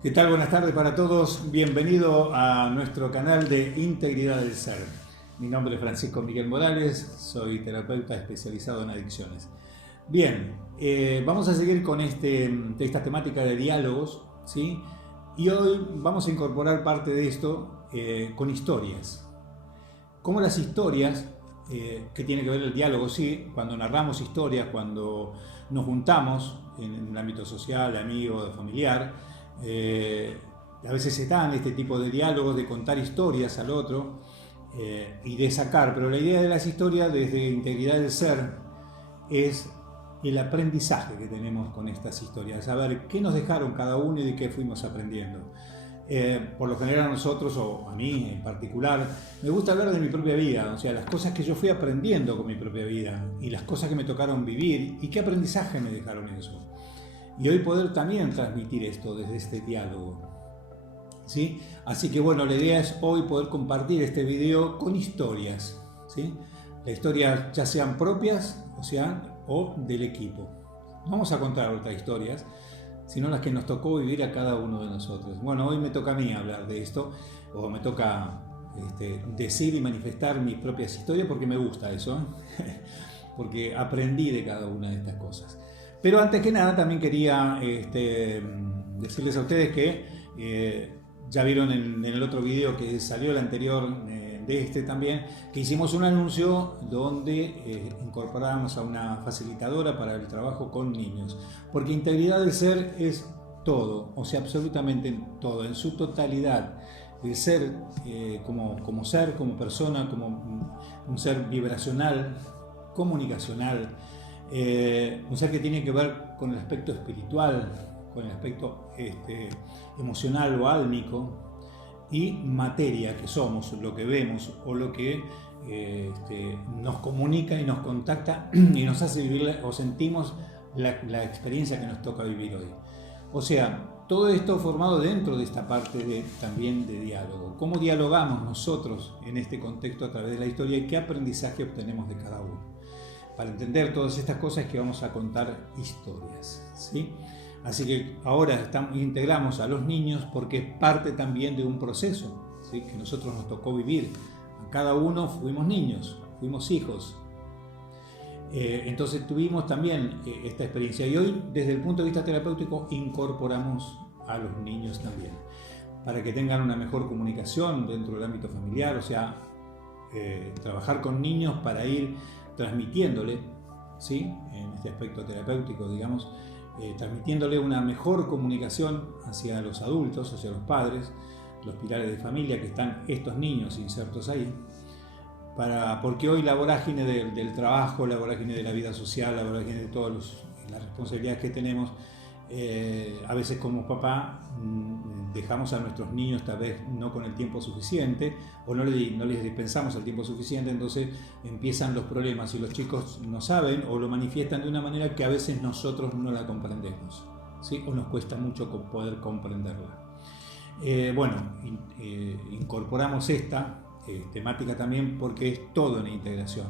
¿Qué tal? Buenas tardes para todos. Bienvenido a nuestro canal de Integridad del Ser. Mi nombre es Francisco Miguel Morales, soy terapeuta especializado en adicciones. Bien, vamos a seguir con esta temática de diálogos, ¿sí? Y hoy vamos a incorporar parte de esto con historias. Cómo las historias, que tiene que ver el diálogo, sí, cuando narramos historias, cuando nos juntamos en el ámbito social, de amigo, de familiar, a veces se dan este tipo de diálogos, de contar historias al otro y de sacar, pero la idea de las historias desde Integridad del Ser es el aprendizaje que tenemos con estas historias, saber qué nos dejaron cada uno y de qué fuimos aprendiendo. Por lo general a nosotros, o a mí en particular, me gusta hablar de mi propia vida, o sea, las cosas que yo fui aprendiendo con mi propia vida y las cosas que me tocaron vivir y qué aprendizaje me dejaron eso. Y hoy poder también transmitir esto desde este diálogo, ¿sí? Así que bueno, la idea es hoy poder compartir este video con historias, ¿sí? Las historias ya sean propias, o del equipo. No vamos a contar otras historias, sino las que nos tocó vivir a cada uno de nosotros. Bueno, hoy me toca a mí hablar de esto, o me toca decir y manifestar mis propias historias porque me gusta eso, porque aprendí de cada una de estas cosas. Pero antes que nada también quería decirles a ustedes que ya vieron en el otro video que salió el anterior de este también, que hicimos un anuncio donde incorporábamos a una facilitadora para el trabajo con niños. Porque Integridad del Ser es todo, o sea, absolutamente todo, en su totalidad. El ser como ser, como persona, como un ser vibracional, comunicacional, un ser que tiene que ver con el aspecto espiritual, con el aspecto emocional o álmico, y materia, que somos, lo que vemos o lo que nos comunica y nos contacta y nos hace vivir o sentimos la experiencia que nos toca vivir hoy. O sea, todo esto formado dentro de esta parte también de diálogo. ¿Cómo dialogamos nosotros en este contexto a través de la historia y qué aprendizaje obtenemos de cada uno? Para entender todas estas cosas que vamos a contar historias, ¿sí? Así que ahora integramos a los niños porque es parte también de un proceso, ¿sí? Que nosotros nos tocó vivir. A cada uno fuimos niños, fuimos hijos. Entonces tuvimos también esta experiencia y hoy desde el punto de vista terapéutico incorporamos a los niños también para que tengan una mejor comunicación dentro del ámbito familiar, o sea, trabajar con niños para ir transmitiéndole, ¿sí? En este aspecto terapéutico, digamos, transmitiéndole una mejor comunicación hacia los adultos, hacia los padres, los pilares de familia que están estos niños insertos ahí, porque hoy la vorágine del trabajo, la vorágine de la vida social, la vorágine de todas las responsabilidades que tenemos, a veces como papá dejamos a nuestros niños tal vez no con el tiempo suficiente o no les dispensamos el tiempo suficiente, entonces empiezan los problemas y los chicos no saben o lo manifiestan de una manera que a veces nosotros no la comprendemos, ¿sí? O nos cuesta mucho poder comprenderla. Incorporamos esta temática también porque es todo en integración,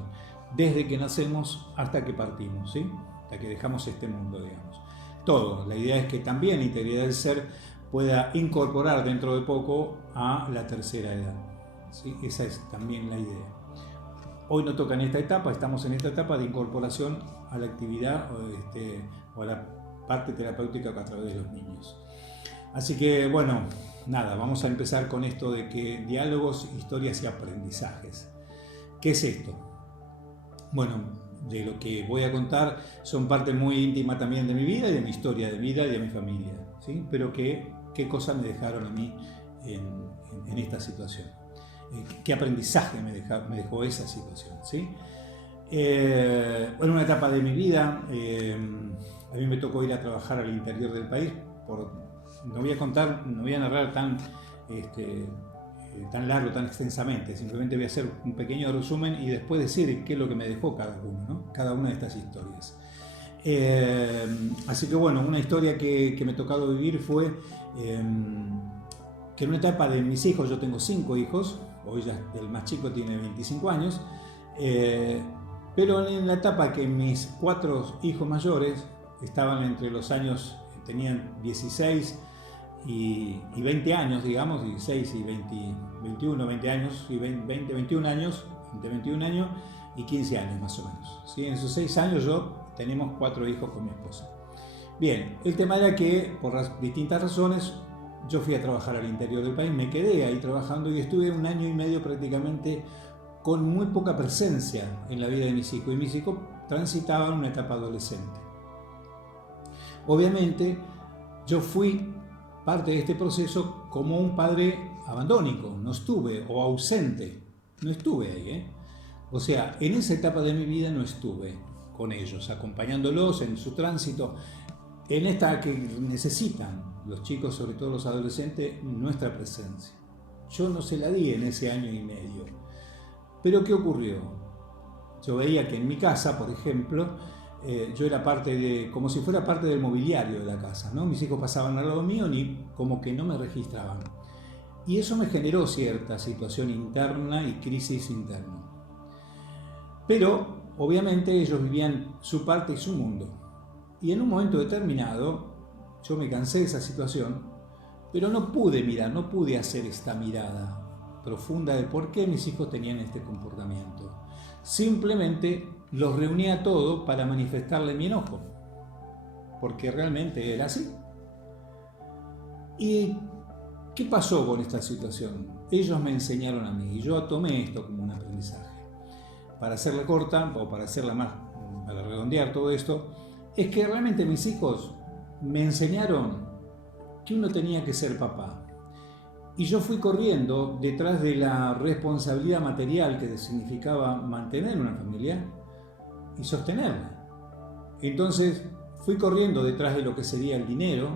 desde que nacemos hasta que partimos, ¿sí? Hasta que dejamos este mundo, digamos. Todo. La idea es que también la Integridad del Ser pueda incorporar dentro de poco a la tercera edad, ¿sí? Esa es también la idea. Hoy no toca en esta etapa, estamos en esta etapa de incorporación a la actividad o a la parte terapéutica a través de los niños. Así que bueno, nada, vamos a empezar con esto de que diálogos, historias y aprendizajes. ¿Qué es esto? Bueno, de lo que voy a contar son parte muy íntima también de mi vida y de mi historia de vida y de mi familia, ¿sí? Pero qué cosas me dejaron a mí en esta situación, qué aprendizaje me dejó esa situación, ¿sí? En una etapa de mi vida a mí me tocó ir a trabajar al interior del país. No voy a narrar tan largo, tan extensamente, simplemente voy a hacer un pequeño resumen y después decir qué es lo que me dejó cada uno, ¿no? Cada una de estas historias. Así que bueno, una historia que me ha tocado vivir fue que en una etapa de mis hijos, yo tengo 5 hijos, hoy ya el más chico tiene 25 años, pero en la etapa que mis 4 hijos mayores estaban entre los años, tenían 16, y 20 años, digamos, 16 y 20, 21, 20 años, y 20, 21 años, 20, 21 años y 15 años más o menos. ¿Sí? En esos 6 años tenemos 4 hijos con mi esposa. Bien, el tema era que por distintas razones yo fui a trabajar al interior del país, me quedé ahí trabajando y estuve 1 año y medio prácticamente con muy poca presencia en la vida de mis hijos, y mis hijos transitaban una etapa adolescente. Obviamente yo fui parte de este proceso como un padre abandónico, no estuve, o ausente, no estuve ahí, O sea, en esa etapa de mi vida no estuve con ellos, acompañándolos en su tránsito, en esta que necesitan los chicos, sobre todo los adolescentes, nuestra presencia. Yo no se la di en ese año y medio. Pero ¿qué ocurrió? Yo veía que en mi casa, por ejemplo, yo era como si fuera parte del mobiliario de la casa, ¿no? Mis hijos pasaban al lado mío y como que no me registraban. Y eso me generó cierta situación interna y crisis interna. Pero, obviamente, ellos vivían su parte y su mundo. Y en un momento determinado, yo me cansé de esa situación, pero no pude hacer esta mirada profunda de por qué mis hijos tenían este comportamiento. Simplemente los reuní a todos para manifestarle mi enojo, porque realmente era así. ¿Y qué pasó con esta situación? Ellos me enseñaron a mí y yo tomé esto como un aprendizaje. Para hacerla corta, o para hacerla más, para redondear todo esto, es que realmente mis hijos me enseñaron que uno tenía que ser papá. Y yo fui corriendo detrás de la responsabilidad material que significaba mantener una familia y sostenerla. Entonces fui corriendo detrás de lo que sería el dinero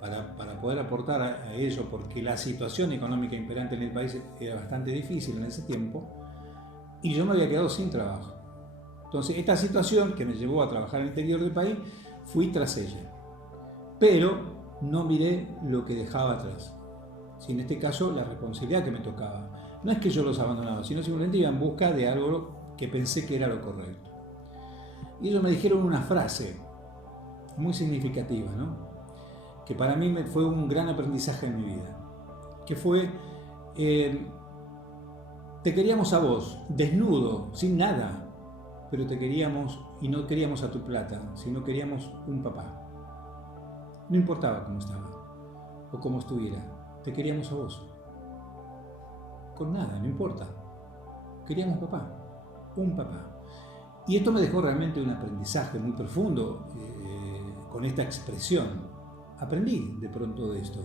para poder aportar a ello, porque la situación económica imperante en el país era bastante difícil en ese tiempo y yo me había quedado sin trabajo. Entonces esta situación que me llevó a trabajar en el interior del país, fui tras ella. Pero no miré lo que dejaba atrás. Si en este caso la responsabilidad que me tocaba. No es que yo los abandonaba, sino simplemente iba en busca de algo que pensé que era lo correcto. Y ellos me dijeron una frase muy significativa, ¿no? Que para mí fue un gran aprendizaje en mi vida. Que fue, te queríamos a vos, desnudo, sin nada, pero te queríamos y no queríamos a tu plata, sino queríamos un papá. No importaba cómo estaba o cómo estuviera. Te queríamos a vos. Con nada, no importa. Queríamos papá, un papá. Y esto me dejó realmente un aprendizaje muy profundo con esta expresión. Aprendí de pronto de esto,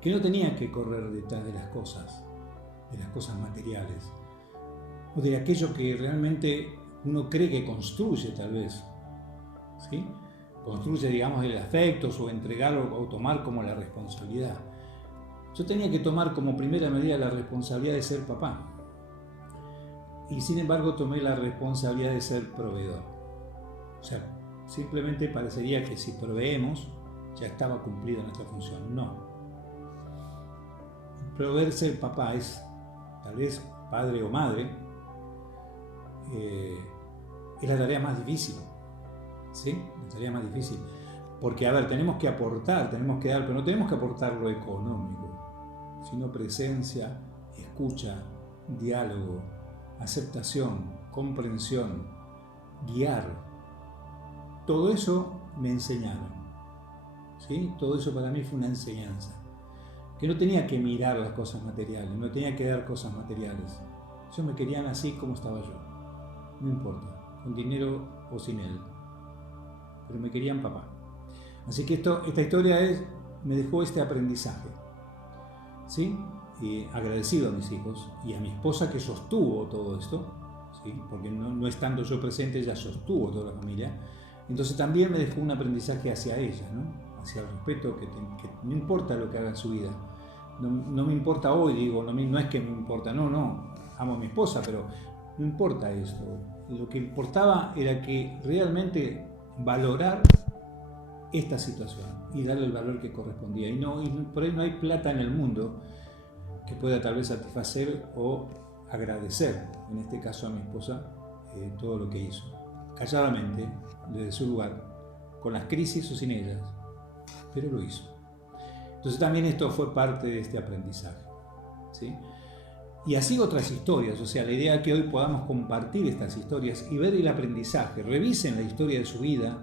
que no tenía que correr detrás de las cosas materiales, o de aquello que realmente uno cree que construye tal vez, ¿sí? Construye, digamos, el afecto o entregar o tomar como la responsabilidad. Yo tenía que tomar como primera medida la responsabilidad de ser papá. Y sin embargo tomé la responsabilidad de ser proveedor. O sea, simplemente parecería que si proveemos ya estaba cumplida nuestra función. No. Proveer ser papá es, tal vez padre o madre, es la tarea más difícil. ¿Sí? La tarea más difícil. Porque, a ver, tenemos que aportar, tenemos que dar, pero no tenemos que aportar lo económico, sino presencia, escucha, diálogo, aceptación, comprensión, guiar. Todo eso me enseñaron, ¿sí? Todo eso para mí fue una enseñanza. Que no tenía que mirar las cosas materiales, no tenía que dar cosas materiales. Ellos me querían así como estaba yo. No importa, con dinero o sin él. Pero me querían papá. Así que esta historia me dejó este aprendizaje. ¿Sí? Y agradecido a mis hijos y a mi esposa que sostuvo todo esto, ¿sí? Porque no estando yo presente, ella sostuvo toda la familia. Entonces también me dejó un aprendizaje hacia ella, ¿no? Hacia el respeto, que no importa lo que haga en su vida. No me importa hoy, digo, no es que me importa, no, amo a mi esposa, pero no importa esto. Lo que importaba era que realmente valorar esta situación y darle el valor que correspondía. Y por ahí no hay plata en el mundo que pueda tal vez satisfacer o agradecer, en este caso a mi esposa, todo lo que hizo. Calladamente, desde su lugar, con las crisis o sin ellas, pero lo hizo. Entonces también esto fue parte de este aprendizaje, ¿sí? Y así otras historias, o sea, la idea es que hoy podamos compartir estas historias y ver el aprendizaje, revisen la historia de su vida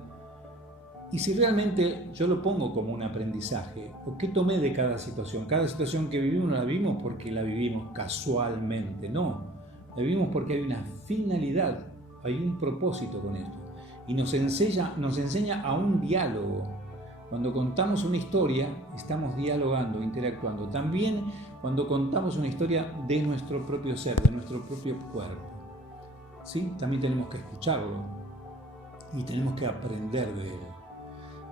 y si realmente yo lo pongo como un aprendizaje, o qué tomé de cada situación que vivimos no la vivimos porque la vivimos casualmente, no, la vivimos porque hay una finalidad, hay un propósito con esto y nos enseña a un diálogo. Cuando contamos una historia, estamos dialogando, interactuando. También cuando contamos una historia de nuestro propio ser, de nuestro propio cuerpo, ¿sí? También tenemos que escucharlo y tenemos que aprender de él.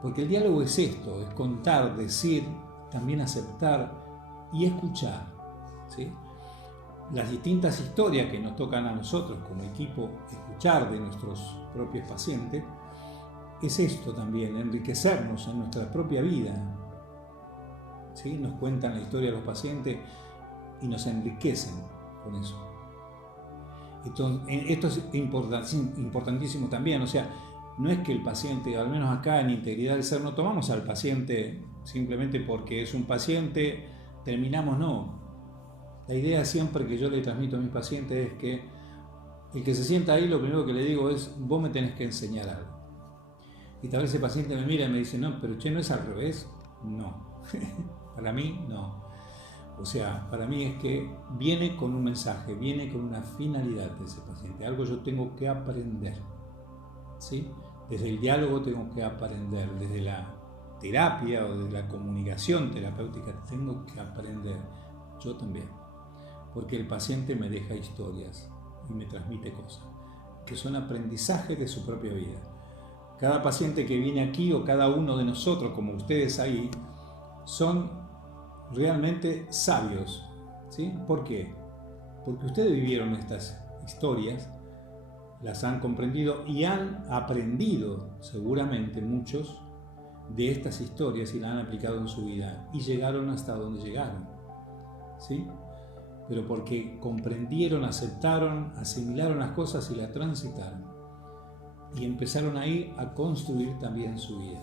Porque el diálogo es esto, es contar, decir, también aceptar y escuchar, ¿sí? Las distintas historias que nos tocan a nosotros como equipo escuchar de nuestros propios pacientes, es esto también, enriquecernos en nuestra propia vida, ¿sí? Nos cuentan la historia de los pacientes y nos enriquecen con eso. Esto es importantísimo también, o sea, no es que el paciente, al menos acá en Integridad del Ser, no tomamos al paciente simplemente porque es un paciente, terminamos, no. La idea siempre que yo le transmito a mis pacientes es que el que se sienta ahí, lo primero que le digo es, vos me tenés que enseñar algo. Y tal vez ese paciente me mira y me dice, no, pero che, ¿no es al revés? No, para mí no. O sea, para mí es que viene con un mensaje, viene con una finalidad de ese paciente, algo yo tengo que aprender, ¿sí? Desde el diálogo tengo que aprender, desde la terapia o desde la comunicación terapéutica tengo que aprender, yo también, porque el paciente me deja historias y me transmite cosas, que son aprendizajes de su propia vida. Cada paciente que viene aquí o cada uno de nosotros, como ustedes ahí, son realmente sabios, ¿sí? ¿Por qué? Porque ustedes vivieron estas historias, las han comprendido y han aprendido seguramente muchos de estas historias y las han aplicado en su vida y llegaron hasta donde llegaron, ¿sí? Pero porque comprendieron, aceptaron, asimilaron las cosas y las transitaron y empezaron ahí a construir también su vida.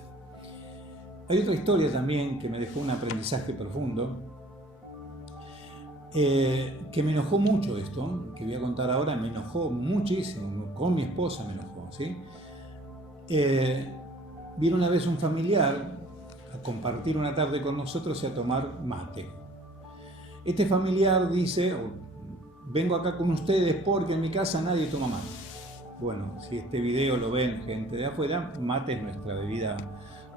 Hay otra historia también que me dejó un aprendizaje profundo, que me enojó mucho esto, que voy a contar ahora, me enojó muchísimo, con mi esposa me enojó, ¿sí? Vino una vez un familiar a compartir una tarde con nosotros y a tomar mate. Este familiar dice, vengo acá con ustedes porque en mi casa nadie toma mate. Bueno, si este video lo ven gente de afuera, mate es nuestra bebida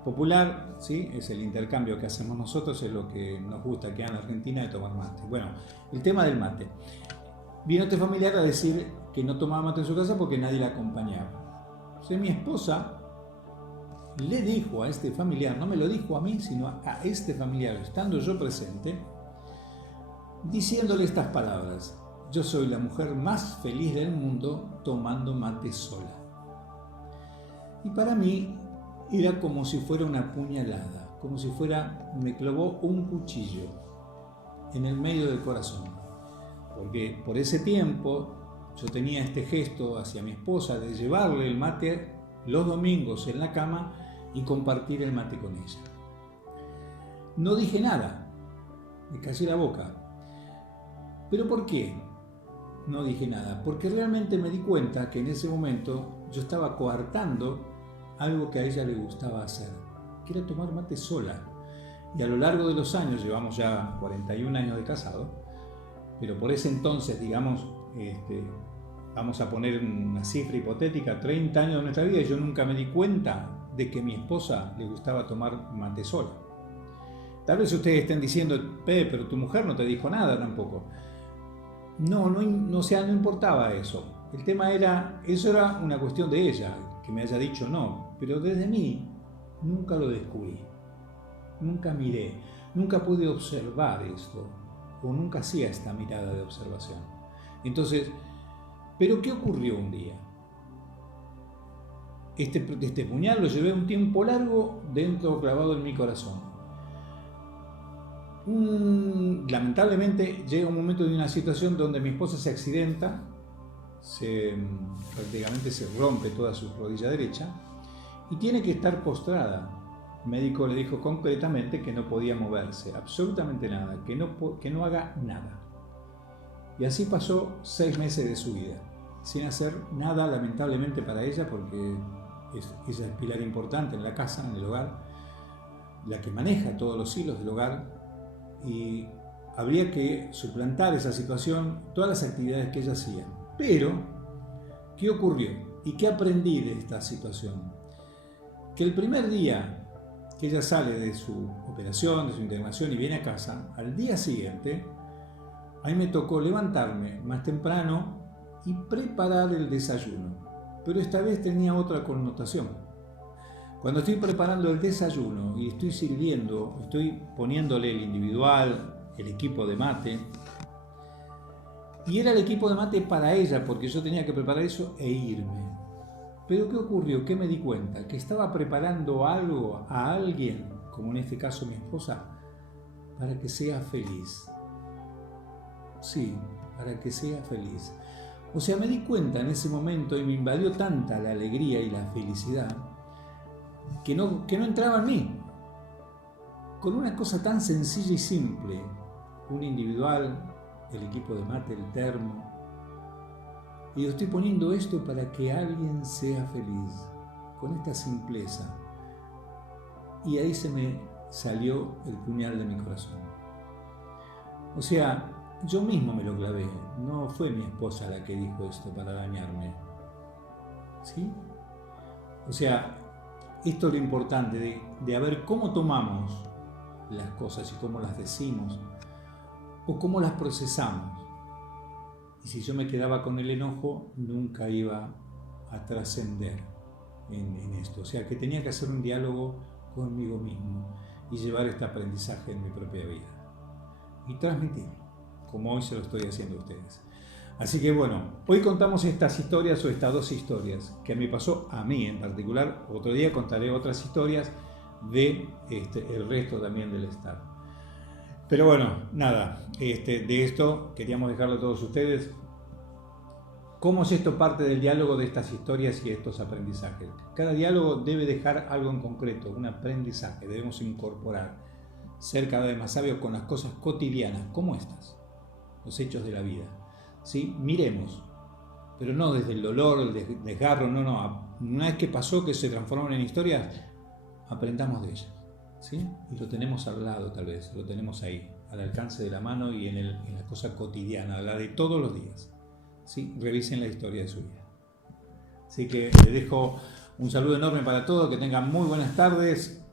popular, ¿sí? Es el intercambio que hacemos nosotros, es lo que nos gusta aquí en Argentina de tomar mate. Bueno, el tema del mate. Vino este familiar a decir que no tomaba mate en su casa porque nadie la acompañaba. Entonces mi esposa le dijo a este familiar, no me lo dijo a mí, sino a este familiar, estando yo presente, diciéndole estas palabras: yo soy la mujer más feliz del mundo tomando mate sola. Y para mí era como si fuera una puñalada, como si fuera, me clavó un cuchillo en el medio del corazón. Porque por ese tiempo yo tenía este gesto hacia mi esposa de llevarle el mate los domingos en la cama y compartir el mate con ella. No dije nada, me callé la boca. ¿Pero por qué no dije nada? Porque realmente me di cuenta que en ese momento yo estaba coartando algo que a ella le gustaba hacer, que era tomar mate sola. Y a lo largo de los años, llevamos ya 41 años de casado, pero por ese entonces, digamos, vamos a poner una cifra hipotética, 30 años de nuestra vida, y yo nunca me di cuenta de que a mi esposa le gustaba tomar mate sola. Tal vez ustedes estén diciendo, pero tu mujer no te dijo nada tampoco. No, o sea, no importaba eso. El tema era, eso era una cuestión de ella, que me haya dicho no, pero desde mí nunca lo descubrí, nunca miré, nunca pude observar esto, o nunca hacía esta mirada de observación. Entonces, ¿pero qué ocurrió un día? Este puñal lo llevé un tiempo largo dentro, clavado en mi corazón. Lamentablemente llega un momento de una situación donde mi esposa se accidenta, prácticamente se rompe toda su rodilla derecha y tiene que estar postrada médico le dijo concretamente que no podía moverse, absolutamente nada, que no haga nada. Y así pasó 6 meses de su vida, sin hacer nada, lamentablemente para ella, porque ella es pilar importante en la casa, en el hogar, la que maneja todos los hilos del hogar, y habría que suplantar esa situación, todas las actividades que ella hacía. Pero, ¿qué ocurrió? ¿Y qué aprendí de esta situación? Que el primer día que ella sale de su operación, de su internación y viene a casa, al día siguiente, a mí me tocó levantarme más temprano y preparar el desayuno. Pero esta vez tenía otra connotación. Cuando estoy preparando el desayuno y estoy sirviendo, estoy poniéndole el individual, el equipo de mate, y era el equipo de mate para ella, porque yo tenía que preparar eso e irme. Pero ¿qué ocurrió? ¿Qué me di cuenta? Que estaba preparando algo a alguien, como en este caso mi esposa, para que sea feliz. Sí, para que sea feliz. O sea, me di cuenta en ese momento y me invadió tanta la alegría y la felicidad que no entraba en mí. Con una cosa tan sencilla y simple, un individual, el equipo de mate, el termo, y yo estoy poniendo esto para que alguien sea feliz, con esta simpleza. Y ahí se me salió el puñal de mi corazón. O sea, yo mismo me lo clavé, no fue mi esposa la que dijo esto para dañarme. ¿Sí? O sea, esto es lo importante de a ver cómo tomamos las cosas y cómo las decimos o cómo las procesamos. Y si yo me quedaba con el enojo, nunca iba a trascender en esto. O sea, que tenía que hacer un diálogo conmigo mismo y llevar este aprendizaje en mi propia vida. Y transmitirlo, como hoy se lo estoy haciendo a ustedes. Así que bueno, hoy contamos estas historias o estas 2 historias que me pasó a mí en particular. Otro día contaré otras historias de el resto también del Estado. Pero bueno, nada, de esto queríamos dejarlo a todos ustedes. ¿Cómo es esto parte del diálogo de estas historias y estos aprendizajes? Cada diálogo debe dejar algo en concreto, un aprendizaje, debemos incorporar, ser cada vez más sabios con las cosas cotidianas, como estas, los hechos de la vida. ¿Sí? Miremos, pero no desde el dolor, el desgarro, no. Una vez que pasó, que se transformaron en historias, aprendamos de ellas. ¿Sí? Y lo tenemos al lado, tal vez, lo tenemos ahí, al alcance de la mano y en la cosa cotidiana, la de todos los días. ¿Sí? Revisen la historia de su vida. Así que les dejo un saludo enorme para todos, que tengan muy buenas tardes,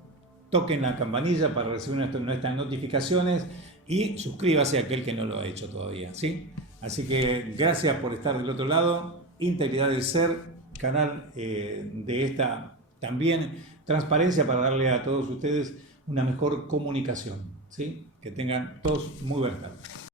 toquen la campanilla para recibir nuestras notificaciones y suscríbase a aquel que no lo ha hecho todavía. ¿Sí? Así que gracias por estar del otro lado. Integridad del Ser, canal de esta también transparencia para darle a todos ustedes una mejor comunicación. ¿Sí? Que tengan todos muy buenas tardes.